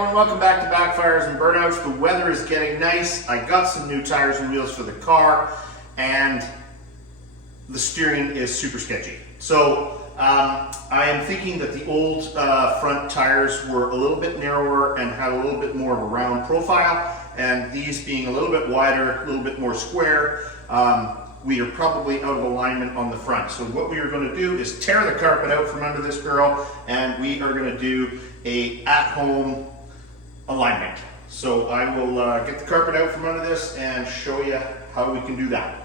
everyone, welcome back to Backfires and Burnouts. The weather is getting nice. I got some new tires and wheels for the car, and the steering is super sketchy. So I am thinking that the old front tires were a little bit narrower and had a little bit more of a round profile, and these being a little bit wider, a little bit more square, we are probably out of alignment on the front. So what we are going to do is tear the carpet out from under this girl, and we are going to do a at-home alignment. So I will get the carpet out from under this and show you how we can do that.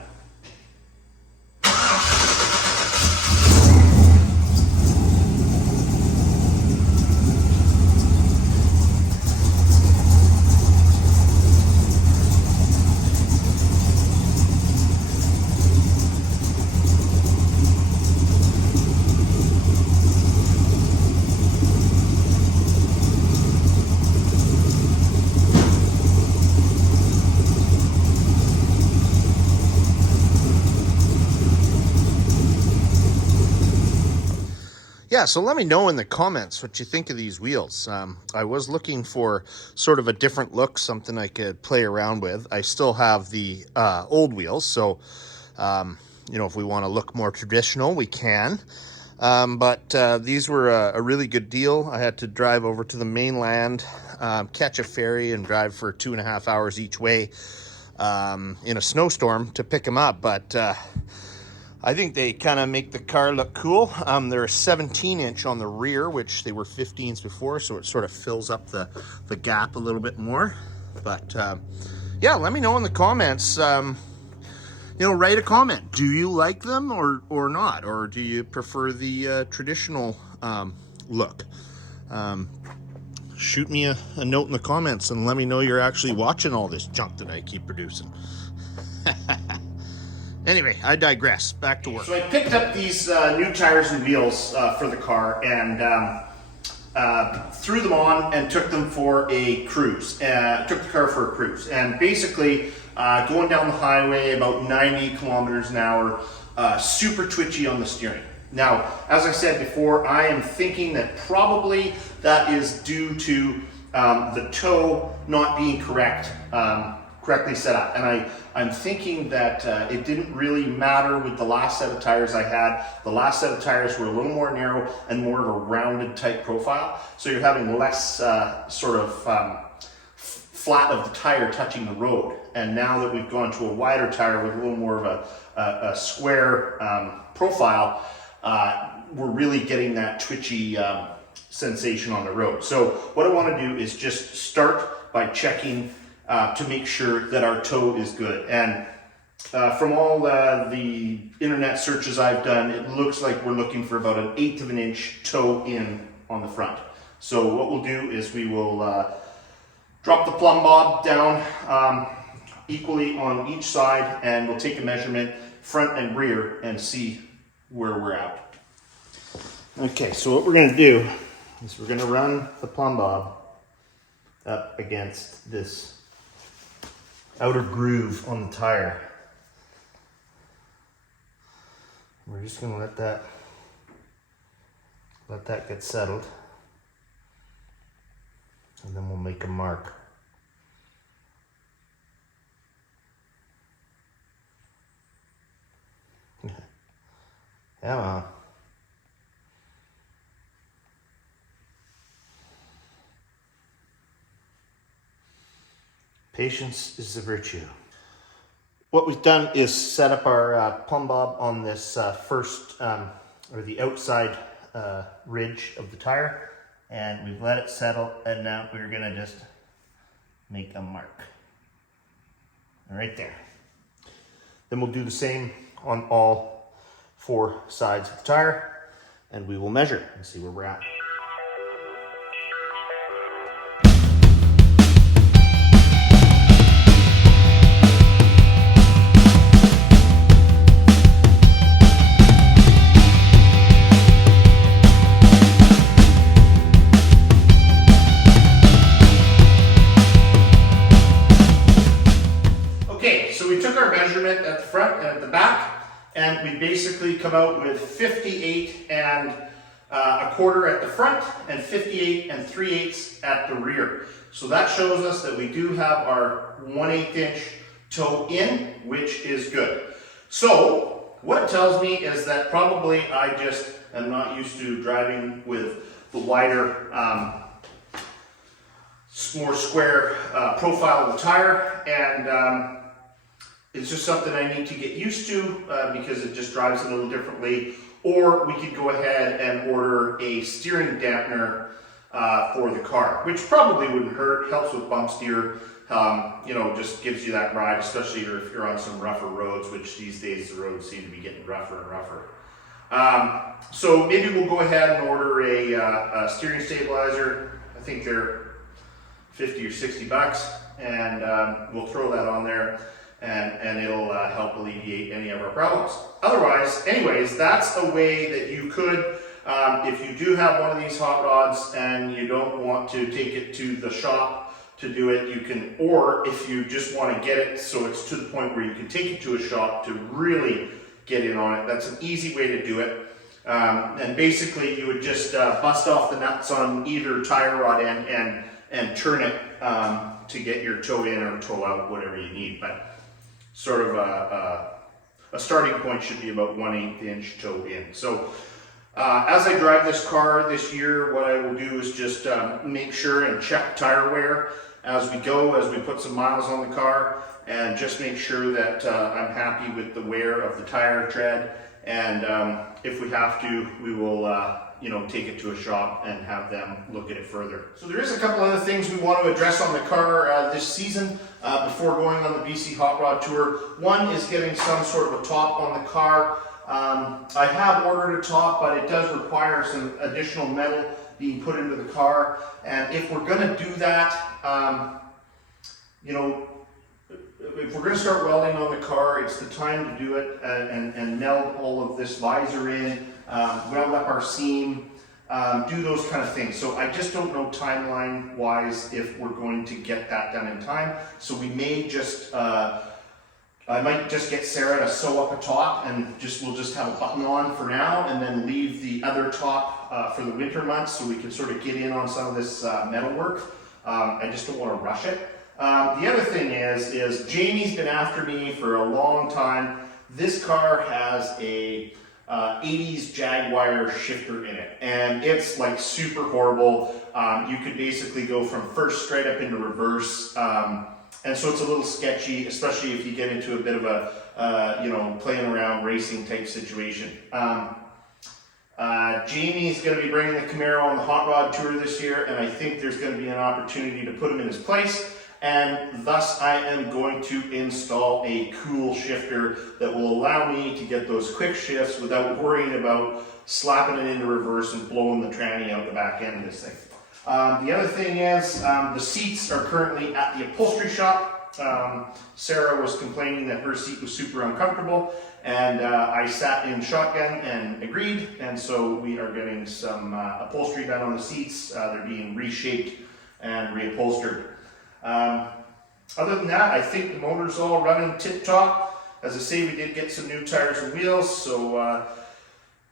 Yeah, so let me know in the comments what you think of these wheels. I was looking for sort of a different look, something I could play around with. I still have the old wheels, so you know, if we want to look more traditional, we can. But these were a really good deal. I had to drive over to the mainland, catch a ferry, and drive for 2.5 hours each way in a snowstorm to pick them up. But I think they kind of make the car look cool. They're a 17-inch on the rear, which they were 15s before, so it sort of fills up the gap a little bit more. But yeah, let me know in the comments. You know, write a comment. Do you like them or not? Or do you prefer the traditional look? Shoot me a note in the comments and let me know you're actually watching all this junk that I keep producing. Anyway, I digress. Back to work. So I picked up these new tires and wheels for the car and threw them on and took them for a cruise. Took the car for a cruise. And basically, going down the highway about 90 kilometers an hour, super twitchy on the steering. Now, as I said before, I am thinking that probably that is due to the toe not being correctly set up. And I'm thinking that it didn't really matter with the last set of tires I had. The last set of tires were a little more narrow and more of a rounded type profile. So you're having less sort of flat of the tire touching the road. And now that we've gone to a wider tire with a little more of a square profile, we're really getting that twitchy sensation on the road. So what I want to do is just start by checking to make sure that our toe is good. And from all the internet searches I've done, it looks like we're looking for about 1/8 of an inch toe in on the front. So what we'll do is we will drop the plumb bob down equally on each side, and we'll take a measurement front and rear and see where we're at. Okay, so what we're going to do is we're going to run the plumb bob up against this outer groove on the tire. We're just going to let that get settled, and then we'll make a mark. Come on. Patience is a virtue. What we've done is set up our plumb bob on this first, or the outside ridge of the tire, and we've let it settle, and now we're gonna just make a mark. Right there. Then we'll do the same on all 4 sides of the tire, and we will measure and see where we're at. At the front and at the back, and we basically come out with 58 and 1/4 at the front and 58 3/8 at the rear. So that shows us that we do have our 1/8 inch toe in, which is good. So what it tells me is that probably I just am not used to driving with the wider, more square profile of the tire, and it's just something I need to get used to because it just drives a little differently. Or we could go ahead and order a steering dampener for the car, which probably wouldn't hurt, helps with bump steer, you know, just gives you that ride, especially if you're on some rougher roads, which these days the roads seem to be getting rougher and rougher. So maybe we'll go ahead and order a steering stabilizer. I think they're 50 or 60 bucks, and we'll throw that on there, and it'll help alleviate any of our problems. Otherwise, anyways, that's a way that you could, if you do have one of these hot rods and you don't want to take it to the shop to do it, you can, or if you just want to get it so it's to the point where you can take it to a shop to really get in on it, that's an easy way to do it. And basically you would just bust off the nuts on either tire rod end and turn it to get your toe in or toe out, whatever you need. But sort of a starting point should be about 1/8 inch toe in. So as I drive this car this year, what I will do is just make sure and check tire wear as we go, as we put some miles on the car, and just make sure that I'm happy with the wear of the tire tread. And if we have to, we will you know, take it to a shop and have them look at it further. So there is a couple other things we want to address on the car this season before going on the BC Hot Rod Tour. One is getting some sort of a top on the car. I have ordered a top, but it does require some additional metal being put into the car. And if we're going to do that, you know, if we're going to start welding on the car, it's the time to do it and meld all of this visor in, weld up our seam, do those kind of things. So I just don't know timeline wise if we're going to get that done in time. So we may just, I might just get Sarah to sew up a top, and we'll just have a button on for now, and then leave the other top for the winter months so we can sort of get in on some of this metal work. I just don't want to rush it. The other thing is Jamie's been after me for a long time. This car has a 80s Jaguar shifter in it, and it's like super horrible. You could basically go from first straight up into reverse, and so it's a little sketchy, especially if you get into a bit of a you know, playing around racing type situation. Jamie's going to be bringing the Camaro on the Hot Rod Tour this year, and I think there's going to be an opportunity to put him in his place. And thus I am going to install a cool shifter that will allow me to get those quick shifts without worrying about slapping it into reverse and blowing the tranny out the back end of this thing. The other thing is the seats are currently at the upholstery shop. Sarah was complaining that her seat was super uncomfortable, and I sat in shotgun and agreed, and so we are getting some upholstery done on the seats. They're being reshaped and reupholstered. Other than that, I think the motor's all running tip-top. As I say, we did get some new tires and wheels, so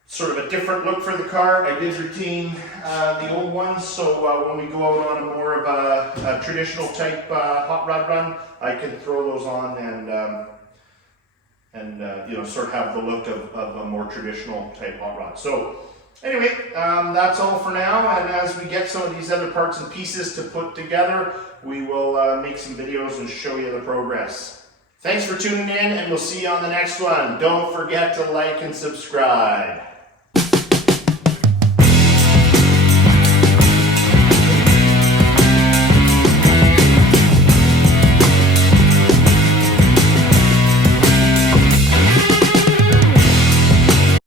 sort of a different look for the car. I did retain the old ones, so when we go out on a more of a traditional type hot rod run, I can throw those on and you know, sort of have the look of a more traditional type hot rod. So anyway, that's all for now, and as we get some of these other parts and pieces to put together, we will make some videos and show you the progress. Thanks for tuning in, and we'll see you on the next one. Don't forget to like and subscribe.